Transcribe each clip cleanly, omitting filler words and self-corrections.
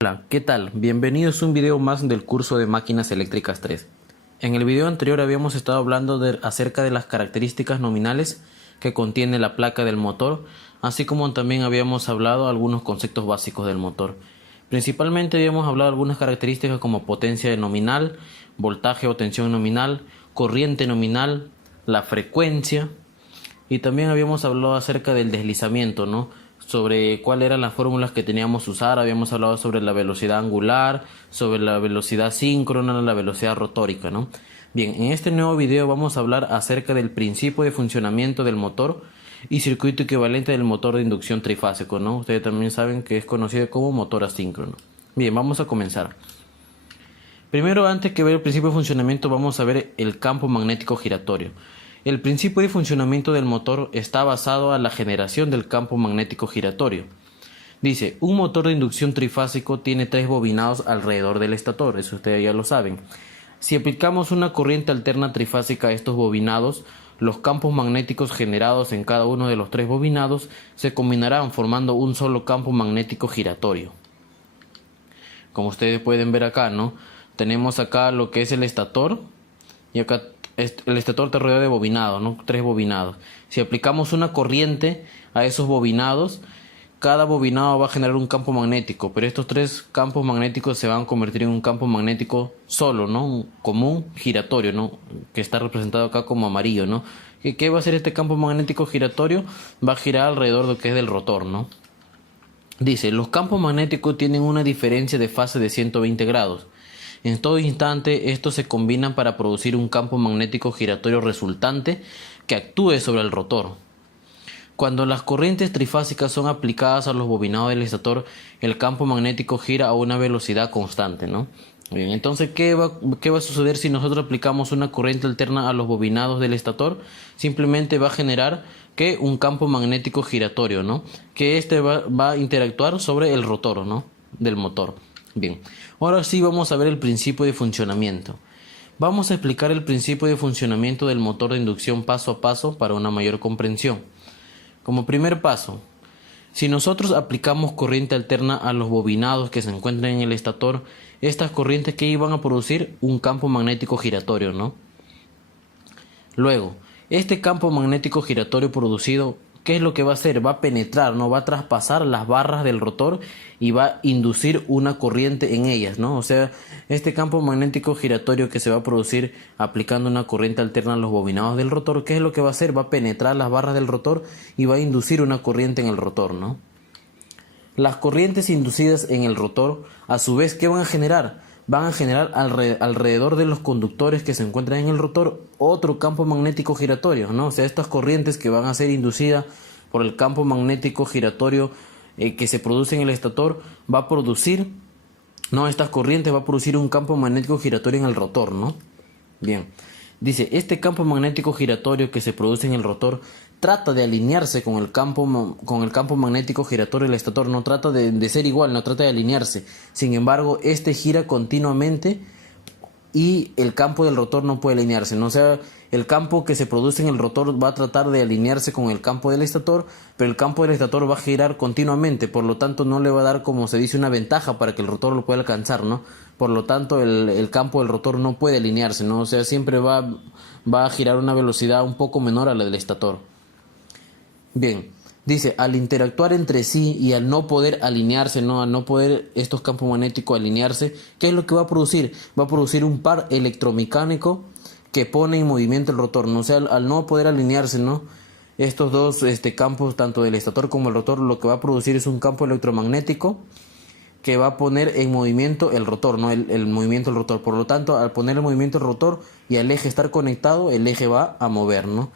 Hola, ¿qué tal? Bienvenidos a un video más del curso de Máquinas Eléctricas 3. En el video anterior habíamos estado hablando acerca de las características nominales que contiene la placa del motor, así como también habíamos hablado algunos conceptos básicos del motor. Principalmente habíamos hablado algunas características como potencia nominal, voltaje o tensión nominal, corriente nominal, la frecuencia, y también habíamos hablado acerca del deslizamiento, ¿no? Sobre cuáles eran las fórmulas que teníamos que usar. Habíamos hablado sobre la velocidad angular, sobre la velocidad síncrona, la velocidad rotórica, ¿no? Bien, en este nuevo video vamos a hablar acerca del principio de funcionamiento del motor y circuito equivalente del motor de inducción trifásico, ¿no? Ustedes también saben que es conocido como motor asíncrono. Bien, vamos a comenzar. Primero, antes que ver el principio de funcionamiento, vamos a ver el campo magnético giratorio. El principio de funcionamiento del motor está basado en la generación del campo magnético giratorio. Dice, un motor de inducción trifásico tiene 3 bobinados alrededor del estator, eso ustedes ya lo saben. Si aplicamos una corriente alterna trifásica a estos bobinados, los campos magnéticos generados en cada uno de los 3 bobinados se combinarán formando un solo campo magnético giratorio. Como ustedes pueden ver acá, ¿no? Tenemos acá lo que es el estator y acá el estator te rodea de bobinados, ¿no? 3 bobinados. Si aplicamos una corriente a esos bobinados, cada bobinado va a generar un campo magnético, pero estos 3 campos magnéticos se van a convertir en un campo magnético solo, ¿no? Un común giratorio, ¿no? Que está representado acá como amarillo, ¿no? ¿Qué va a hacer este campo magnético giratorio? Va a girar alrededor de lo que es del rotor, ¿no? Dice, los campos magnéticos tienen una diferencia de fase de 120 grados. En todo instante, estos se combinan para producir un campo magnético giratorio resultante que actúe sobre el rotor. Cuando las corrientes trifásicas son aplicadas a los bobinados del estator, el campo magnético gira a una velocidad constante, ¿no? Bien, entonces, ¿qué va a suceder si nosotros aplicamos una corriente alterna a los bobinados del estator? Simplemente va a generar un campo magnético giratorio, ¿no? Que va a interactuar sobre el rotor, ¿no? Del motor. Bien, ahora sí vamos a ver el principio de funcionamiento. Vamos a explicar el principio de funcionamiento del motor de inducción paso a paso para una mayor comprensión. Como primer paso, si nosotros aplicamos corriente alterna a los bobinados que se encuentran en el estator, estas corrientes que iban a producir un campo magnético giratorio, ¿no? Luego, este campo magnético giratorio producido, ¿qué es lo que va a hacer? Va a penetrar, ¿no? Va a traspasar las barras del rotor y va a inducir una corriente en ellas, ¿no? O sea, este campo magnético giratorio que se va a producir aplicando una corriente alterna a los bobinados del rotor, ¿qué es lo que va a hacer? Va a penetrar las barras del rotor y va a inducir una corriente en el rotor, ¿no? Las corrientes inducidas en el rotor, a su vez, ¿qué van a generar? Van a generar alrededor de los conductores que se encuentran en el rotor otro campo magnético giratorio, ¿no? O sea, estas corrientes que van a ser inducidas por el campo magnético giratorio que se produce en el estator, va a producir, ¿no? Estas corrientes va a producir un campo magnético giratorio en el rotor, ¿no? Bien, dice, este campo magnético giratorio que se produce en el rotor trata de alinearse con el campo magnético giratorio del estator, no trata de ser igual, no trata de alinearse. Sin embargo, este gira continuamente y el campo del rotor no puede alinearse, ¿no? O sea, el campo que se produce en el rotor va a tratar de alinearse con el campo del estator, pero el campo del estator va a girar continuamente, por lo tanto no le va a dar, como se dice, una ventaja para que el rotor lo pueda alcanzar, ¿no? Por lo tanto, el campo del rotor no puede alinearse, ¿no? O sea, siempre va a girar a una velocidad un poco menor a la del estator. Bien, dice, al interactuar entre sí y al no poder alinearse, ¿no? Al no poder estos campos magnéticos alinearse, ¿qué es lo que va a producir? Va a producir un par electromecánico que pone en movimiento el rotor, ¿no? O sea, al no poder alinearse, ¿no? Estos dos campos, tanto del estator como el rotor, lo que va a producir es un campo electromagnético que va a poner en movimiento el rotor, ¿no? El movimiento del rotor. Por lo tanto, al poner en movimiento el rotor y al eje estar conectado, el eje va a mover, ¿no?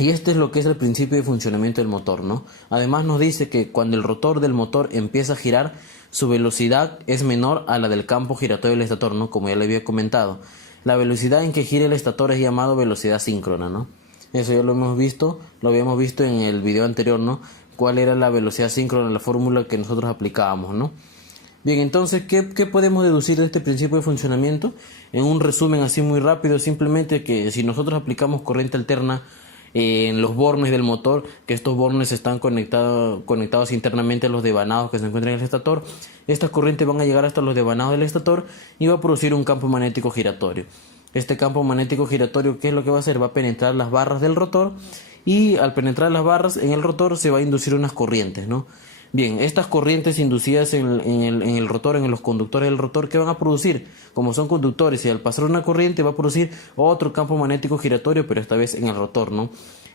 Y este es lo que es el principio de funcionamiento del motor, ¿no? Además nos dice que cuando el rotor del motor empieza a girar, su velocidad es menor a la del campo giratorio del estator, ¿no? Como ya le había comentado. La velocidad en que gira el estator es llamado velocidad síncrona, ¿no? Eso ya lo habíamos visto en el video anterior, ¿no? Cuál era la velocidad síncrona, la fórmula que nosotros aplicábamos, ¿no? Bien, entonces, ¿qué podemos deducir de este principio de funcionamiento? En un resumen así muy rápido, simplemente que si nosotros aplicamos corriente alterna en los bornes del motor, que estos bornes están conectados internamente a los devanados que se encuentran en el estator. Estas corrientes van a llegar hasta los devanados del estator y va a producir un campo magnético giratorio. Este campo magnético giratorio, ¿qué es lo que va a hacer? Va a penetrar las barras del rotor, y al penetrar las barras en el rotor se va a inducir unas corrientes, ¿no? Bien, estas corrientes inducidas en el rotor, en los conductores del rotor, ¿qué van a producir? Como son conductores y al pasar una corriente va a producir otro campo magnético giratorio, pero esta vez en el rotor, ¿no?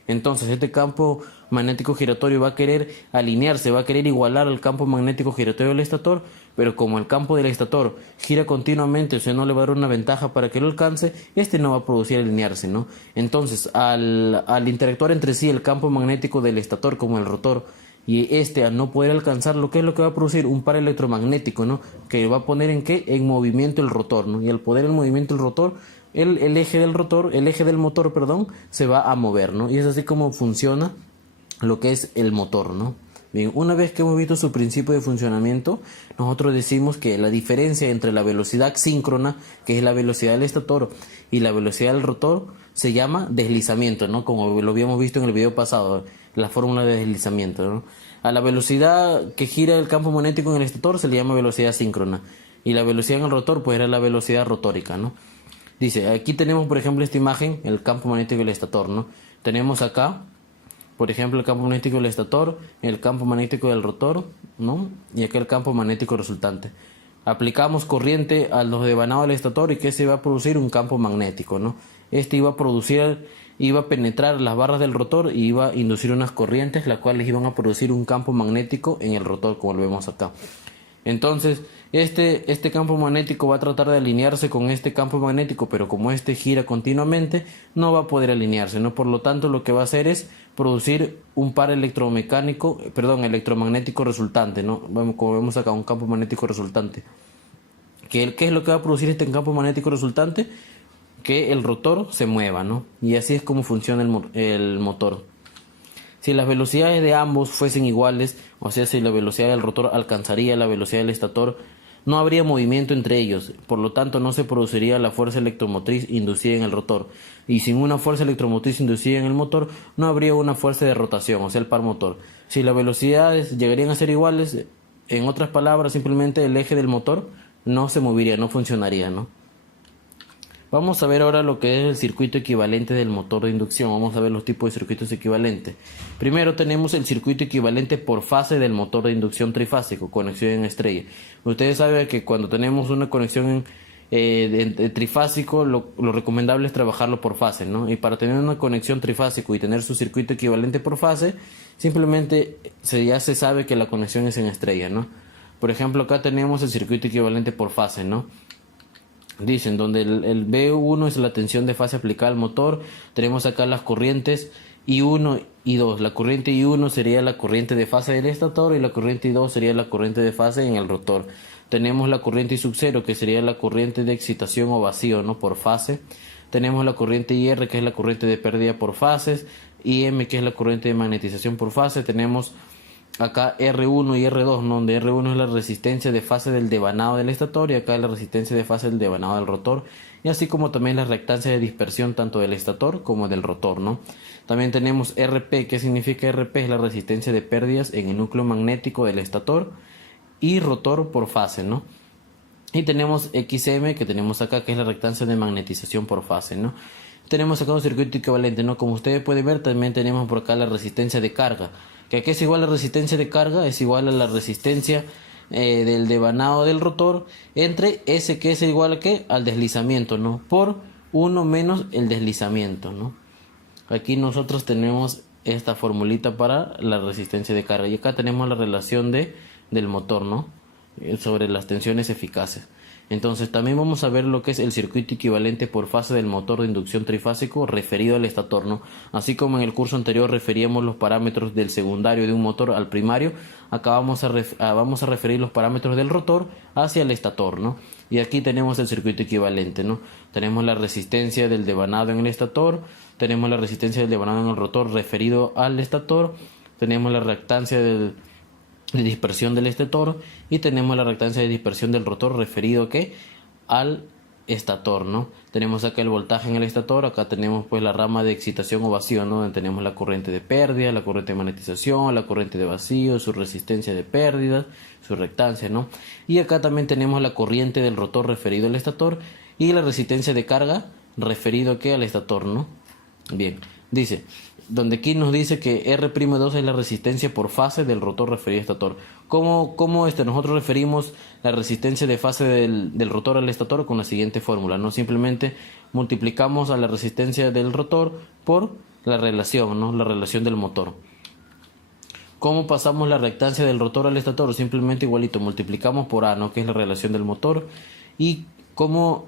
Entonces este campo magnético giratorio va a querer alinearse, va a querer igualar al campo magnético giratorio del estator, pero como el campo del estator gira continuamente, o sea, no le va a dar una ventaja para que lo alcance, este no va a producir alinearse, ¿no? Entonces, al interactuar entre sí el campo magnético del estator como el rotor, y este al no poder alcanzarlo, ¿qué es lo que va a producir? Un par electromagnético, ¿no? Que va a poner en qué, en movimiento el rotor, ¿no? Y al poner en movimiento el rotor, el eje del rotor, el eje del motor, perdón, se va a mover, ¿no? Y es así como funciona lo que es el motor, ¿no? Bien, una vez que hemos visto su principio de funcionamiento, nosotros decimos que la diferencia entre la velocidad síncrona, que es la velocidad del estator, y la velocidad del rotor, se llama deslizamiento, ¿no? Como lo habíamos visto en el video pasado, la fórmula de deslizamiento, ¿no? A la velocidad que gira el campo magnético en el estator se le llama velocidad síncrona, y la velocidad en el rotor pues era la velocidad rotórica, ¿no? Dice, aquí tenemos por ejemplo esta imagen, el campo magnético del estator, ¿no? Tenemos acá, por ejemplo, el campo magnético del estator, el campo magnético del rotor, ¿no? Y acá el campo magnético resultante. Aplicamos corriente a los devanados del estator y que se va a producir un campo magnético, ¿no? Este iba a penetrar las barras del rotor y iba a inducir unas corrientes, las cuales iban a producir un campo magnético en el rotor, como lo vemos acá. Entonces, este campo magnético va a tratar de alinearse con este campo magnético, pero como este gira continuamente, no va a poder alinearse, ¿no? Por lo tanto, lo que va a hacer es producir un par electromagnético resultante, ¿no? Como vemos acá, un campo magnético resultante. ¿Qué es lo que va a producir este campo magnético resultante? Que el rotor se mueva, ¿no? Y así es como funciona el motor. Si las velocidades de ambos fuesen iguales, o sea, si la velocidad del rotor alcanzaría la velocidad del estator, no habría movimiento entre ellos, por lo tanto no se produciría la fuerza electromotriz inducida en el rotor. Y sin una fuerza electromotriz inducida en el motor, no habría una fuerza de rotación, o sea, el par motor. Si las velocidades llegarían a ser iguales, en otras palabras, simplemente el eje del motor no se movería, no funcionaría, ¿no? Vamos a ver ahora lo que es el circuito equivalente del motor de inducción. Vamos a ver los tipos de circuitos equivalentes. Primero tenemos el circuito equivalente por fase del motor de inducción trifásico, conexión en estrella. Ustedes saben que cuando tenemos una conexión de trifásico, lo recomendable es trabajarlo por fase, ¿no? Y para tener una conexión trifásico y tener su circuito equivalente por fase, simplemente ya se sabe que la conexión es en estrella, ¿no? Por ejemplo, acá tenemos el circuito equivalente por fase, ¿no? Dicen, donde el B1 es la tensión de fase aplicada al motor, tenemos acá las corrientes I1 y 2. La corriente I1 sería la corriente de fase del estator y la corriente I2 sería la corriente de fase en el rotor. Tenemos la corriente I sub 0, que sería la corriente de excitación o vacío, ¿no? Por fase. Tenemos la corriente IR, que es la corriente de pérdida por fases, IM, que es la corriente de magnetización por fase. Tenemos acá R1 y R2, ¿no? Donde R1 es la resistencia de fase del devanado del estator y acá es la resistencia de fase del devanado del rotor, y así como también la reactancia de dispersión tanto del estator como del rotor, ¿no? También tenemos RP. ¿Qué significa RP? Es la resistencia de pérdidas en el núcleo magnético del estator y rotor por fase, ¿no? Y tenemos XM, que tenemos acá, que es la reactancia de magnetización por fase, ¿no? Tenemos acá un circuito equivalente, ¿no? Como ustedes pueden ver, también tenemos por acá la resistencia de carga, que aquí es igual a la resistencia de carga, es igual a la resistencia del devanado del rotor, entre S, que es igual a ¿qué? Al deslizamiento, ¿no? Por 1 menos el deslizamiento, ¿no? Aquí nosotros tenemos esta formulita para la resistencia de carga, y acá tenemos la relación del motor, ¿no? Sobre las tensiones eficaces. Entonces también vamos a ver lo que es el circuito equivalente por fase del motor de inducción trifásico referido al estator, ¿no? Así como en el curso anterior referíamos los parámetros del secundario de un motor al primario, acá vamos a referir los parámetros del rotor hacia el estator, ¿no? Y aquí tenemos el circuito equivalente, ¿no? Tenemos la resistencia del devanado en el estator, tenemos la resistencia del devanado en el rotor referido al estator, tenemos la reactancia de dispersión del estator y tenemos la reactancia de dispersión del rotor referido ¿qué? Al estator, ¿no? Tenemos acá el voltaje en el estator, acá tenemos pues la rama de excitación o vacío, ¿no? Donde tenemos la corriente de pérdida, la corriente de magnetización, la corriente de vacío, su resistencia de pérdida, su reactancia, ¿no? Y acá también tenemos la corriente del rotor referido al estator y la resistencia de carga referido ¿qué? Al estator, ¿no? Bien, dice, donde aquí nos dice que R'2 es la resistencia por fase del rotor referido al estator. ¿Cómo nosotros referimos la resistencia de fase del rotor al estator? Con la siguiente fórmula, ¿no? Simplemente multiplicamos a la resistencia del rotor por la relación, ¿no? La relación del motor. ¿Cómo pasamos la reactancia del rotor al estator? Simplemente igualito, multiplicamos por A, ¿no? Que es la relación del motor. Y cómo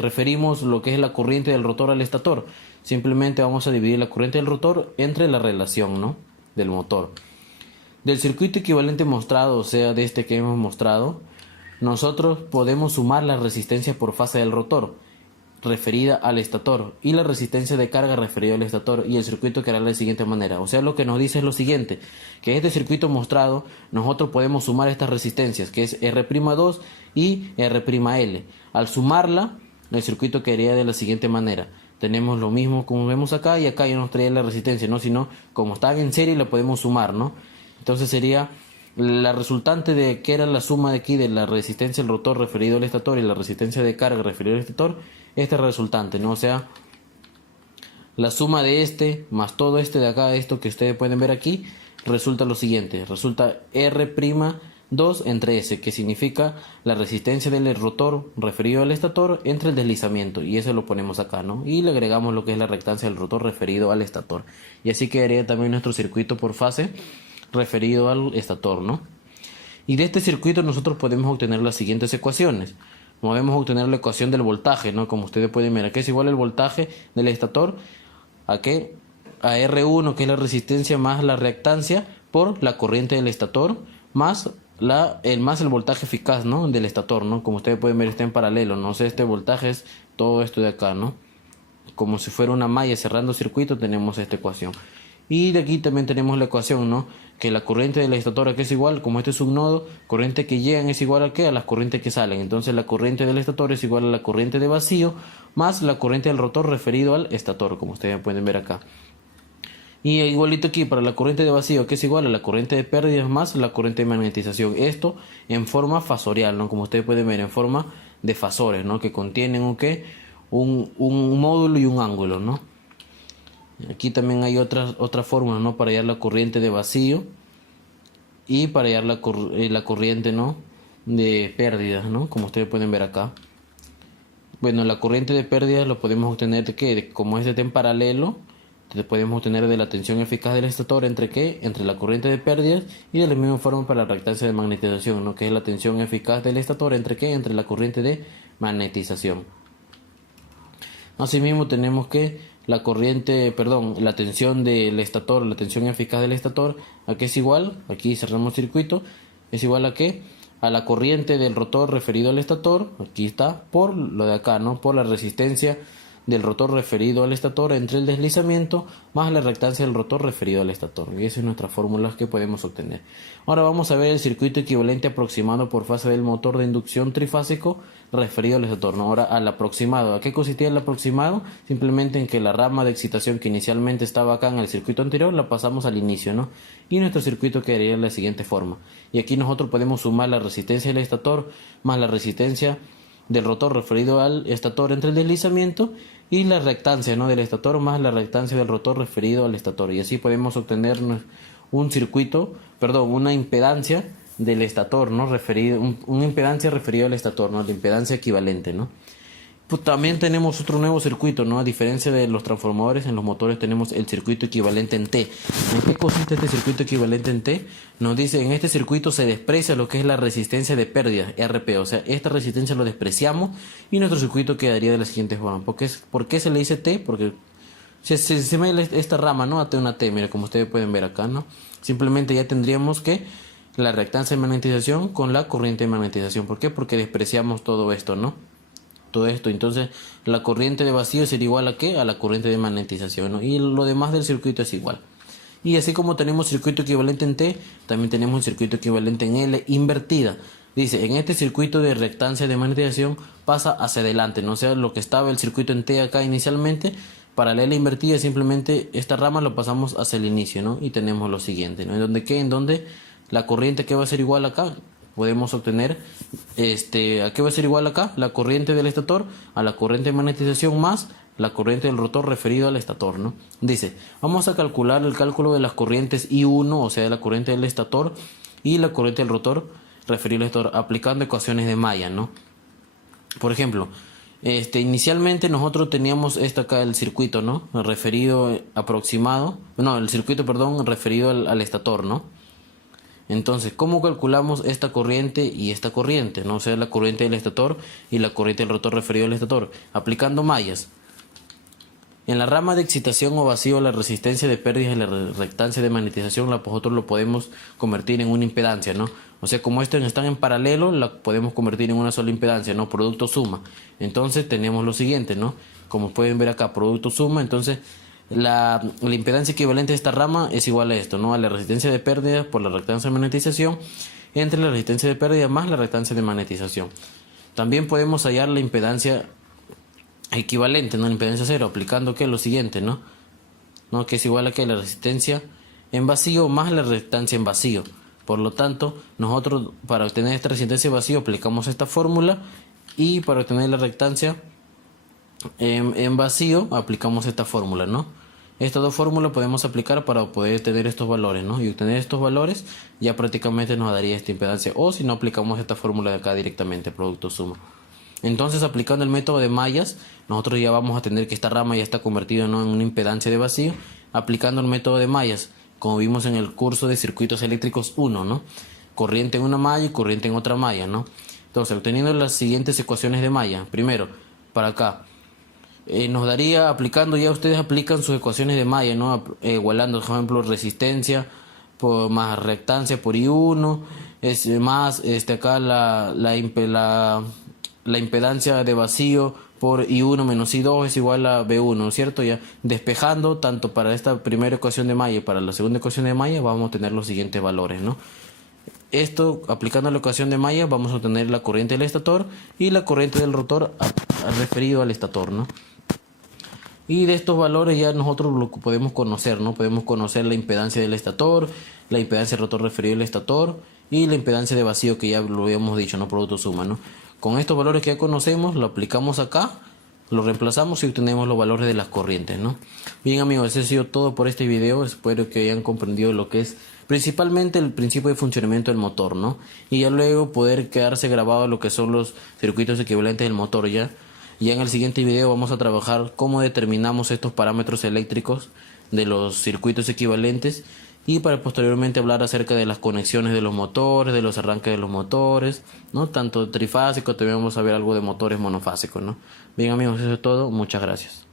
referimos lo que es la corriente del rotor al estator. Simplemente vamos a dividir la corriente del rotor entre la relación, ¿no? Del motor. Del circuito equivalente mostrado, o sea, de este que hemos mostrado, nosotros podemos sumar la resistencia por fase del rotor referida al estator y la resistencia de carga referida al estator, y el circuito quedará de la siguiente manera. O sea, lo que nos dice es lo siguiente, que en este circuito mostrado nosotros podemos sumar estas resistencias, que es R'2 y R'L. Al sumarla, el circuito quedaría de la siguiente manera. Tenemos lo mismo como vemos acá, y acá ya nos trae la resistencia, ¿no? Sino como están en serie la podemos sumar, ¿no? Entonces sería la resultante de que era la suma de aquí de la resistencia del rotor referido al estator y la resistencia de carga referida al estator, esta resultante, ¿no? O sea, la suma de este más todo este de acá, esto que ustedes pueden ver aquí, resulta lo siguiente, resulta R'2 entre S, que significa la resistencia del rotor referido al estator entre el deslizamiento, y eso lo ponemos acá, ¿no? Y le agregamos lo que es la reactancia del rotor referido al estator, y así quedaría también nuestro circuito por fase referido al estator, ¿no? Y de este circuito nosotros podemos obtener las siguientes ecuaciones. Podemos obtener la ecuación del voltaje, ¿no? Como ustedes pueden ver, aquí es igual el voltaje del estator a qué, a R1, que es la resistencia más la reactancia, por la corriente del estator más el voltaje eficaz, ¿no? Del estator, ¿no? Como ustedes pueden ver, está en paralelo, ¿no? O sea, este voltaje es todo esto de acá, ¿no? Como si fuera una malla cerrando circuito, tenemos esta ecuación. Y de aquí también tenemos la ecuación, ¿no? Que la corriente del estator aquí es igual, como este es un nodo, corriente que llegan es igual a ¿qué? A las corrientes que salen. Entonces la corriente del estator es igual a la corriente de vacío más la corriente del rotor referido al estator, como ustedes pueden ver acá. Y igualito aquí para la corriente de vacío, que es igual a la corriente de pérdidas más la corriente de magnetización. Esto en forma fasorial, ¿no? Como ustedes pueden ver, en forma de fasores, ¿no? Que contienen un módulo y un ángulo, ¿no? Aquí también hay otra fórmula, ¿no? Para hallar la corriente de vacío y para hallar la corriente, ¿no? De pérdidas, ¿no? Como ustedes pueden ver acá. Bueno, la corriente de pérdidas lo podemos obtener de ¿qué? Como este está en paralelo, entonces podemos obtener de la tensión eficaz del estator entre ¿qué? Entre la corriente de pérdidas, y de la misma forma para la reactancia de magnetización, ¿no? Que es la tensión eficaz del estator entre ¿qué? Entre la corriente de magnetización. Asimismo tenemos que la tensión del estator, la tensión eficaz del estator, aquí es igual, aquí cerramos circuito, es igual a ¿qué? A la corriente del rotor referido al estator, aquí está, por lo de acá, ¿no? Por la resistencia del rotor referido al estator entre el deslizamiento más la reactancia del rotor referido al estator. Y esa es nuestra fórmula que podemos obtener. Ahora vamos a ver el circuito equivalente aproximado por fase del motor de inducción trifásico referido al estator, ¿no? Ahora al aproximado. ¿A qué consistía el aproximado? Simplemente en que la rama de excitación que inicialmente estaba acá en el circuito anterior la pasamos al inicio, ¿no? Y nuestro circuito quedaría de la siguiente forma. Y aquí nosotros podemos sumar la resistencia del estator más la resistencia del rotor referido al estator entre el deslizamiento y la reactancia, ¿no? Del estator más la reactancia del rotor referido al estator, y así podemos obtener una impedancia del estator, ¿no? Una impedancia referida al estator, ¿no? La impedancia equivalente, ¿no? Pues también tenemos otro nuevo circuito, ¿no? A diferencia de los transformadores, en los motores tenemos el circuito equivalente en T. ¿En qué consiste este circuito equivalente en T? Nos dice, en este circuito se desprecia lo que es la resistencia de pérdida, RP. O sea, esta resistencia lo despreciamos y nuestro circuito quedaría de la siguiente forma. ¿Por qué se le dice T? Porque se me esta rama, ¿no? A T una T, mira, como ustedes pueden ver acá, ¿no? Simplemente ya tendríamos que la reactancia de magnetización con la corriente de magnetización. ¿Por qué? Porque despreciamos todo esto, ¿no? Todo esto, entonces la corriente de vacío sería igual a ¿qué? A la corriente de magnetización, ¿no? Y lo demás del circuito es igual. Y así como tenemos circuito equivalente en T, también tenemos un circuito equivalente en L invertida. Dice, en este circuito de reactancia de magnetización pasa hacia adelante, ¿no? O sea, lo que estaba el circuito en T acá inicialmente, paralela invertida, simplemente esta rama lo pasamos hacia el inicio, ¿no? Y tenemos lo siguiente, ¿no? ¿En donde qué? En donde la corriente que va a ser igual acá, podemos obtener, ¿a qué va a ser igual acá? La corriente del estator a la corriente de magnetización más la corriente del rotor referido al estator, ¿no? Dice, vamos a calcular el cálculo de las corrientes I1, o sea, la corriente del estator y la corriente del rotor referido al estator, aplicando ecuaciones de Mayer, ¿no? Por ejemplo, inicialmente nosotros teníamos acá el circuito, ¿no? Referido aproximado, no, el circuito, perdón, referido al estator, ¿no? Entonces, ¿cómo calculamos esta corriente y esta corriente, ¿no? O sea, la corriente del estator y la corriente del rotor referido al estator, aplicando mallas. En la rama de excitación o vacío, la resistencia de pérdidas y la reactancia de magnetización, nosotros lo podemos convertir en una impedancia, ¿no? O sea, como estos están en paralelo, la podemos convertir en una sola impedancia, ¿no? Producto suma. Entonces tenemos lo siguiente, ¿no? Como pueden ver acá, producto suma. Entonces la impedancia equivalente de esta rama es igual a esto, ¿no? A la resistencia de pérdidas por la reactancia de magnetización entre la resistencia de pérdida más la reactancia de magnetización. También podemos hallar la impedancia equivalente, ¿no? La impedancia cero, aplicando que lo siguiente, ¿no? Que es igual a que la resistencia en vacío más la reactancia en vacío. Por lo tanto, nosotros para obtener esta resistencia en vacío aplicamos esta fórmula, y para obtener la reactancia en vacío aplicamos esta fórmula, ¿no? Estas dos fórmulas podemos aplicar para poder tener estos valores, ¿no? Y obtener estos valores ya prácticamente nos daría esta impedancia, o si no aplicamos esta fórmula de acá directamente, producto suma. Entonces, aplicando el método de mallas, nosotros ya vamos a tener que esta rama ya está convertida, ¿no?, en una impedancia de vacío, aplicando el método de mallas, como vimos en el curso de circuitos eléctricos 1, ¿no? Corriente en una malla y corriente en otra malla, ¿no? Entonces, obteniendo las siguientes ecuaciones de malla, primero, para acá, nos daría, aplicando, ya ustedes aplican sus ecuaciones de malla, ¿no? Igualando, por ejemplo, resistencia por más reactancia por I1, es más acá la impedancia de vacío por I1 menos I2 es igual a B1, ¿cierto? Ya despejando tanto para esta primera ecuación de Mayer y para la segunda ecuación de Mayer vamos a tener los siguientes valores, ¿no? Esto, aplicando la ecuación de Mayer, vamos a obtener la corriente del estator y la corriente del rotor referido al estator, ¿no? Y de estos valores ya nosotros lo podemos conocer, ¿no? Podemos conocer la impedancia del estator, la impedancia del rotor referido al estator y la impedancia de vacío, que ya lo habíamos dicho, ¿no? Producto suma, ¿no? Con estos valores que ya conocemos, lo aplicamos acá, lo reemplazamos y obtenemos los valores de las corrientes, ¿no? Bien, amigos, eso ha sido todo por este video. Espero que hayan comprendido lo que es principalmente el principio de funcionamiento del motor, ¿no? Y ya luego poder quedarse grabado lo que son los circuitos equivalentes del motor ya. Ya en el siguiente video vamos a trabajar cómo determinamos estos parámetros eléctricos de los circuitos equivalentes, y para posteriormente hablar acerca de las conexiones de los motores, de los arranques de los motores, ¿no? Tanto trifásicos, también vamos a ver algo de motores monofásicos, ¿no? Bien, amigos, eso es todo. Muchas gracias.